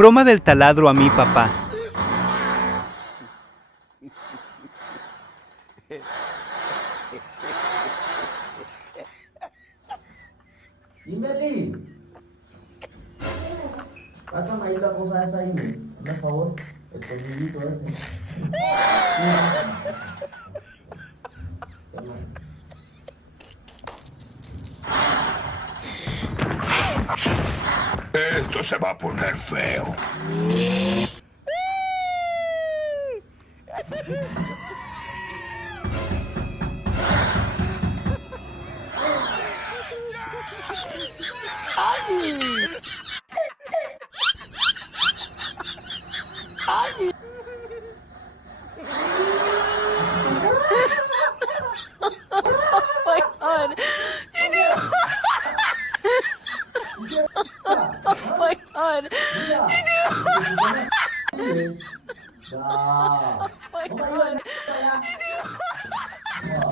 Broma del taladro a mi papá. Kimberly, pásame ahí la cosa esa ahí, hazme el favor, el tornillito ese. Esto se va a poner feo. My God. You do. Oh my God. You do. Oh my God. You do.